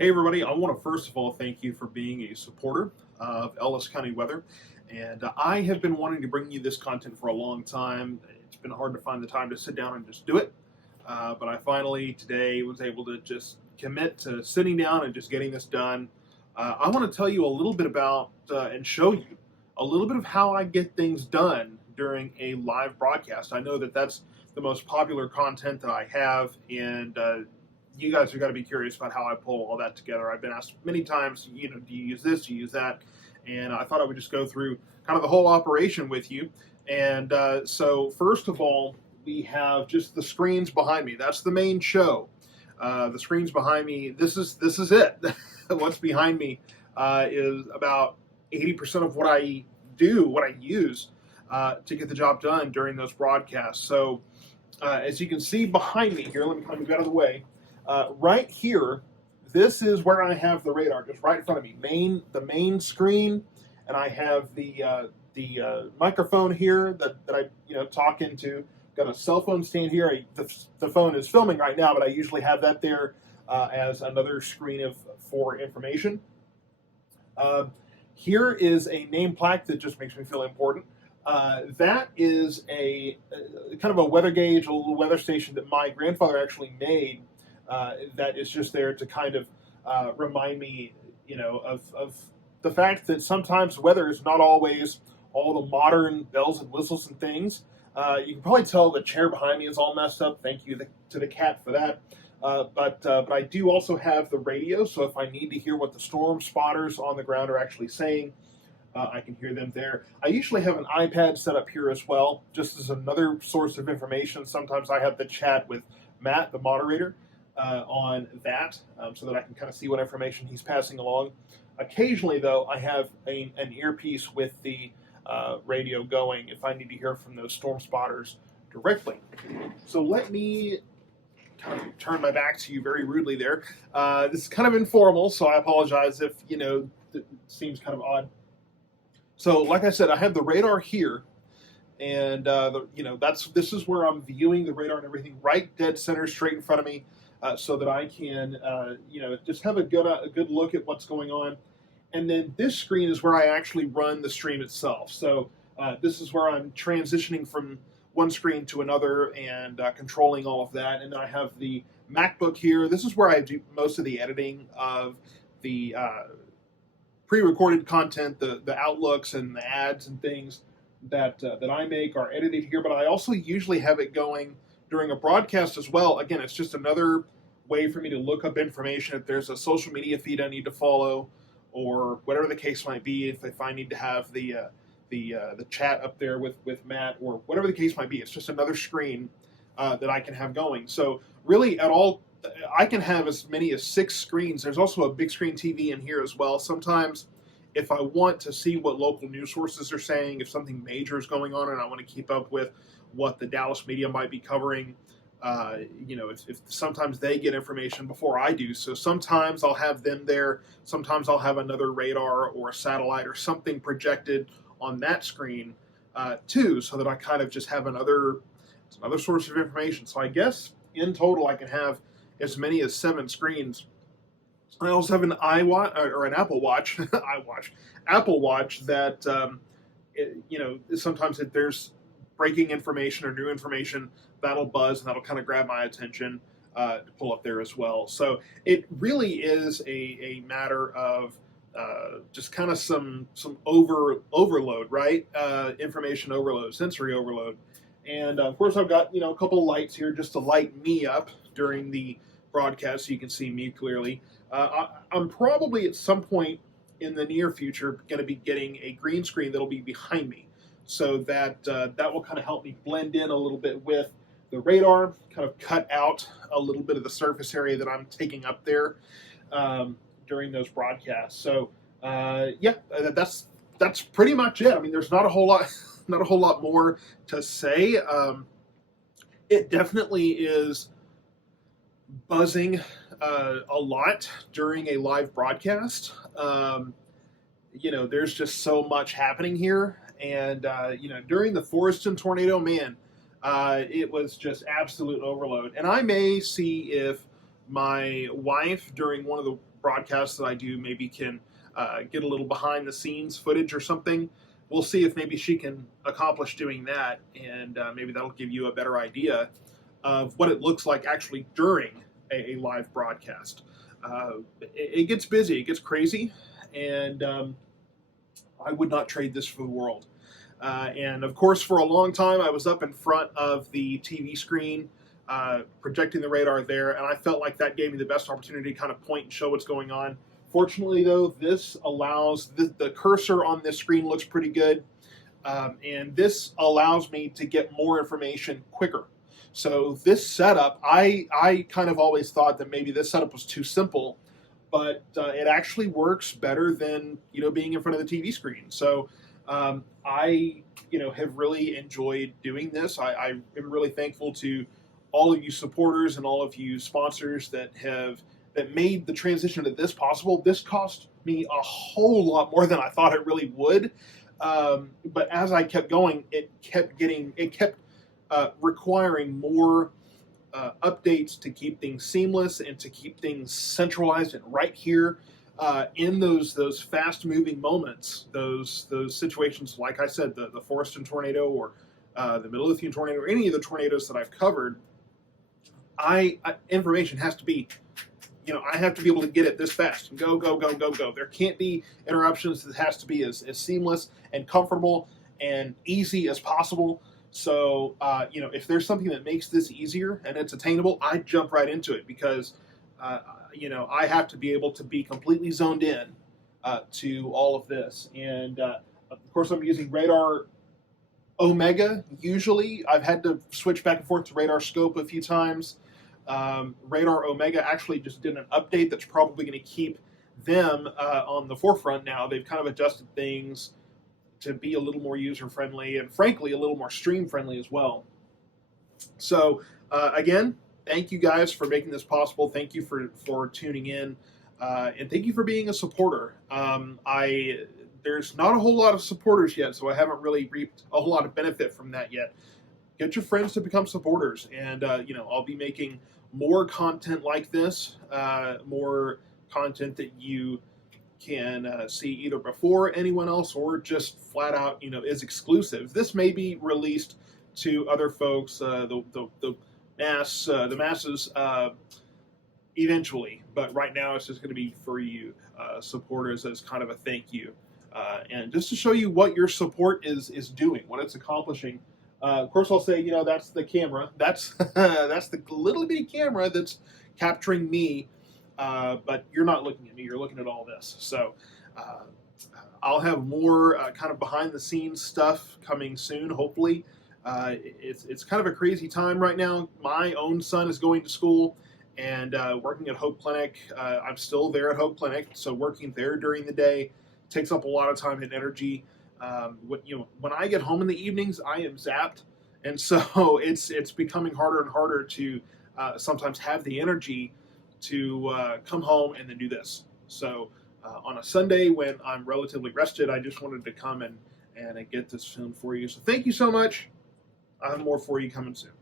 Hey everybody, I want to first of all thank you for being a supporter of Ellis County Weather. And I have been wanting to bring you this content for a long time. It's been hard to find the time to sit down and just do it. But I finally today was able to just commit to sitting down and just getting this done. I want to tell you a little bit about and show you a little bit of how I get things done during a live broadcast. I know that that's the most popular content that I have, and you guys are going to be curious about how I pull all that together. I've been asked many times, do you use this, do you use that? And I thought I would just go through kind of the whole operation with you. And so, first of all, we have just the screens behind me. That's the main show. The screens behind me. This is it. What's behind me is about 80% of what I do, what I use to get the job done during those broadcasts. So, as you can see behind me here, let me kind of move out of the way. Right here, this is where I have the radar, just right in front of me. The main screen, and I have the microphone here that I talk into. Got a cell phone stand here. The phone is filming right now, but I usually have that there as another screen for information. Here is a name plaque that just makes me feel important. That is a kind of a weather gauge, a little weather station that my grandfather actually made. That is just there to kind of remind me, of the fact that sometimes weather is not always all the modern bells and whistles and things. You can probably tell the chair behind me is all messed up. Thank you to the cat for that. But I do also have the radio, so if I need to hear what the storm spotters on the ground are actually saying, I can hear them there. I usually have an iPad set up here as well, just as another source of information. Sometimes I have the chat with Matt, the moderator, on that, so that I can kind of see what information he's passing along. Occasionally, though, I have an earpiece with the radio going if I need to hear from those storm spotters directly. So let me kind of turn my back to you very rudely there. This is kind of informal, so I apologize if, it seems kind of odd. So, like I said, I have the radar here, and this is where I'm viewing the radar and everything, right dead center, straight in front of me, so that I can, just have a good look at what's going on. And then this screen is where I actually run the stream itself. So this is where I'm transitioning from one screen to another and controlling all of that. And then I have the MacBook here. This is where I do most of the editing of the pre-recorded content, the outlooks and the ads and things that I make are edited here. But I also usually have it going during a broadcast as well. Again, it's just another way for me to look up information if there's a social media feed I need to follow, or whatever the case might be. If I need to have the chat up there with Matt, or whatever the case might be, it's just another screen that I can have going. So really, I can have as many as 6 screens. There's also a big screen TV in here as well. Sometimes, if I want to see what local news sources are saying, if something major is going on, and I want to keep up with what the Dallas media might be covering, if sometimes they get information before I do. So sometimes I'll have them there. Sometimes I'll have another radar or a satellite or something projected on that screen too, so that I kind of just have another source of information. So I guess in total I can have as many as 7 screens. I also have an iWatch or an Apple Watch, Apple Watch that sometimes if there's breaking information or new information, that'll buzz and that'll kind of grab my attention to pull up there as well. So it really is a matter of just kind of some overload, right? Information overload, sensory overload. And of course, I've got a couple of lights here just to light me up during the broadcast, so you can see me clearly. I'm probably at some point in the near future going to be getting a green screen that'll be behind me, so that that will kind of help me blend in a little bit with the radar, kind of cut out a little bit of the surface area that I'm taking up there during those broadcasts. So that's pretty much it. I mean, there's not a whole lot more to say. It definitely is buzzing a lot during a live broadcast. There's just so much happening here. And, during the Forreston tornado, man, it was just absolute overload. And I may see if my wife, during one of the broadcasts that I do maybe can get a little behind the scenes footage or something. We'll see if maybe she can accomplish doing that, and maybe that'll give you a better idea of what it looks like actually during a live broadcast. It gets busy, it gets crazy, and I would not trade this for the world. And of course, for a long time, I was up in front of the TV screen, projecting the radar there, and I felt like that gave me the best opportunity to kind of point and show what's going on. Fortunately, though, this allows, the cursor on this screen looks pretty good, and this allows me to get more information quicker. So this setup, I kind of always thought that maybe this setup was too simple, but it actually works better than, being in front of the TV screen. So I, have really enjoyed doing this. I am really thankful to all of you supporters and all of you sponsors that made the transition to this possible. This cost me a whole lot more than I thought it really would. But as I kept going, it kept requiring more updates to keep things seamless and to keep things centralized and right here in those fast-moving moments, those situations, like I said, the Forreston tornado or the Midlothian tornado or any of the tornadoes that I've covered. Information has to be, I have to be able to get it this fast and go. There can't be interruptions. It has to be as seamless and comfortable and easy as possible. So, if there's something that makes this easier and it's attainable, I jump right into it because, I have to be able to be completely zoned in to all of this. And, of course, I'm using Radar Omega. Usually, I've had to switch back and forth to Radar Scope a few times. Radar Omega actually just did an update that's probably going to keep them on the forefront now. They've kind of adjusted things to be a little more user-friendly and, frankly, a little more stream-friendly as well. So, again, thank you guys for making this possible. Thank you for tuning in, and thank you for being a supporter. There's not a whole lot of supporters yet, so I haven't really reaped a whole lot of benefit from that yet. Get your friends to become supporters, and I'll be making more content like this, more content that you can see either before anyone else or just flat out, is exclusive. This may be released to other folks, the masses eventually, but right now it's just going to be for you supporters as kind of a thank you, and just to show you what your support is doing, what it's accomplishing. Of course, I'll say, that's the camera. That's that's the little bitty camera that's capturing me. But you're not looking at me, you're looking at all this. So I'll have more kind of behind the scenes stuff coming soon, hopefully. It's kind of a crazy time right now. My own son is going to school and working at Hope Clinic. I'm still there at Hope Clinic, so working there during the day takes up a lot of time and energy. When I get home in the evenings, I am zapped. And so it's becoming harder and harder to sometimes have the energy to come home and then do this. So on a Sunday when I'm relatively rested, I just wanted to come and get this film for you. So thank you so much. I have more for you coming soon.